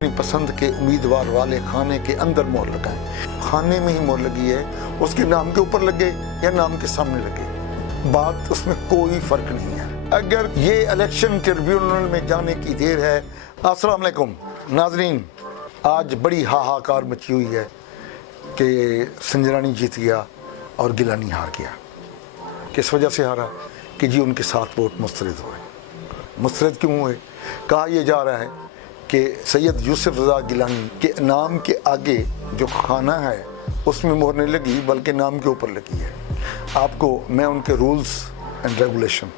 अपनी पसंद के उम्मीदवार वाले खाने के अंदर मोहर लगाएं। खाने में ही मोहर लगी है, उसके नाम के ऊपर लगे या नाम के सामने लगे, बात उसमें कोई फर्क नहीं है। अगर ये इलेक्शन ट्रिब्यूनल में जाने की देर है। अस्सलाम वालेकुम नाजरीन, आज बड़ी हाहाकार मची हुई है कि संजरानी जीत गया और गिलानी हार गया। किस वजह से हारा? कि जी उनके साथ वोट मुस्तरद हुए। मुस्तरद क्यों हुए? कहा यह जा रहा है कि सैयद यूसुफ रज़ा गिलानी के नाम के आगे जो खाना है उसमें मोहर नहीं लगी, बल्कि नाम के ऊपर लगी है। आपको मैं उनके रूल्स एंड रेगुलेशन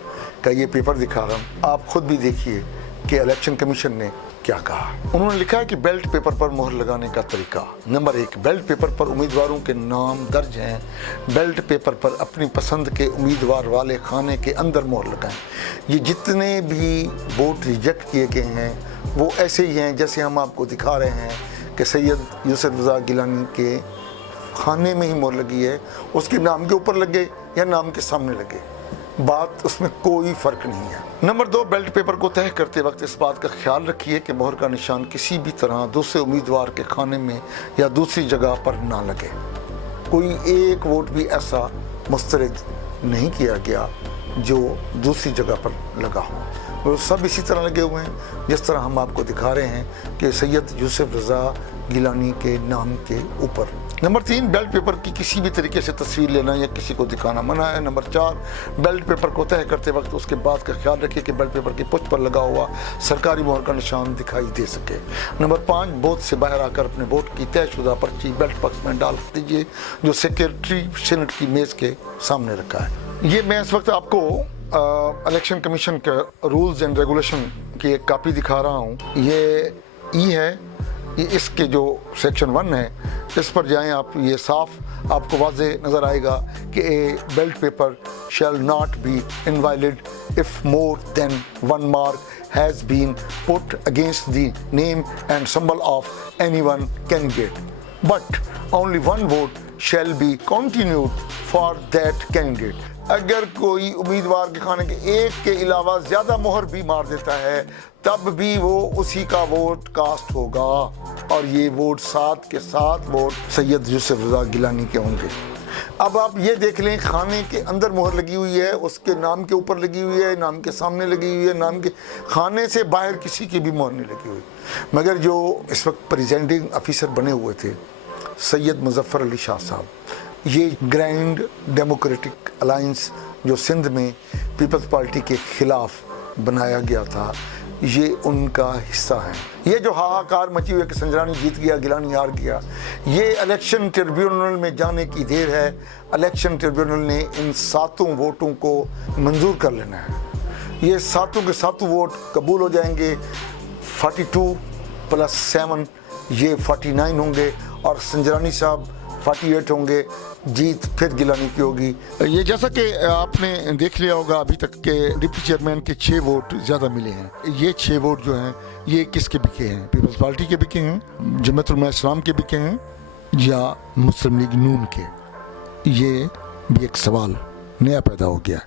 का ये पेपर दिखा रहा हूँ, आप खुद भी देखिए कि इलेक्शन कमीशन ने क्या कहा। उन्होंने लिखा है कि बेल्ट पेपर पर मोहर लगाने का तरीका। नंबर 1, बेल्ट पेपर पर उम्मीदवारों के नाम दर्ज हैं। बेल्ट पेपर पर अपनी पसंद के उम्मीदवार वाले खाने के अंदर मोहर लगाएं। ये जितने भी वोट रिजेक्ट किए गए हैं वो ऐसे ही हैं जैसे हम आपको दिखा रहे हैं कि सैयद यूसुफ रज़ा गिलानी के खाने में ही मोहर लगी है, उसके नाम के ऊपर लगे या नाम के सामने लगे, बात उसमें कोई फ़र्क नहीं है। नंबर 2, बेल्ट पेपर को तय करते वक्त इस बात का ख्याल रखिए कि मोहर का निशान किसी भी तरह दूसरे उम्मीदवार के खाने में या दूसरी जगह पर ना लगे। कोई एक वोट भी ऐसा मुस्तरद नहीं किया गया जो दूसरी जगह पर लगा हो, वो सब इसी तरह लगे हुए हैं जिस तरह हम आपको दिखा रहे हैं कि सैयद यूसुफ रज़ा गिलानी के नाम के ऊपर। नंबर 3, बेल्ट पेपर की किसी भी तरीके से तस्वीर लेना या किसी को दिखाना मना है। नंबर 4, बेल्ट पेपर को तय करते वक्त उसके बाद का ख्याल रखिए कि बेल्ट पेपर की पुष्ट पर लगा हुआ सरकारी मोहर का निशान दिखाई दे सके। नंबर 5, बूथ से बाहर आकर अपने वोट की तयशुदा पर्ची बेल्ट बॉक्स में डाल दीजिए जो सेक्रेटरी सेनेट की मेज़ के सामने रखा है। ये मैं इस वक्त आपको इलेक्शन कमीशन के रूल्स एंड रेगुलेशन की एक कापी दिखा रहा हूँ। ये ई है, ये इसके जो सेक्शन 1 है इस पर जाएं आप, ये साफ आपको वाज़े नज़र आएगा कि a ballot paper shall not be invalid if more than 1 mark has been put against the name and symbol of any one candidate, but only 1 vote shall be continued for that candidate. अगर कोई उम्मीदवार के खाने के एक के अलावा ज़्यादा मोहर भी मार देता है तब भी वो उसी का वोट कास्ट होगा और ये वोट 7 के 7 वोट सैयद यूसुफ रज़ा गिलानी के होंगे। अब आप ये देख लें, खाने के अंदर मोहर लगी हुई है, उसके नाम के ऊपर लगी हुई है, नाम के सामने लगी हुई है, नाम के खाने से बाहर किसी की भी मोहर नहीं लगी हुई। मगर जो इस वक्त प्रेजेंटिंग ऑफिसर बने हुए थे सैयद मुज़फ़्फ़र अली शाह साहब, ये ग्रैंड डेमोक्रेटिक अलायंस जो सिंध में पीपल्स पार्टी के ख़िलाफ़ बनाया गया था, ये उनका हिस्सा है। ये जो हाहाकार मची हुई है कि संजरानी जीत गया गिलानी हार गया, ये इलेक्शन ट्रिब्यूनल में जाने की देर है। इलेक्शन ट्रिब्यूनल ने इन 7 वोटों को मंजूर कर लेना है। ये 7 के 7 वोट कबूल हो जाएंगे। 42 + 7 ये 49 होंगे और संजरानी साहब 48 होंगे। जीत फिर गिलानी की होगी। ये जैसा कि आपने देख लिया होगा अभी तक के डिप्टी चेयरमैन के 6 वोट ज़्यादा मिले हैं। ये 6 वोट जो हैं ये किसके बिके हैं? पीपल्स पार्टी के बिके हैं, जमात उलमा इस्लाम के बिके हैं या मुस्लिम लीग नून के? ये भी एक सवाल नया पैदा हो गया।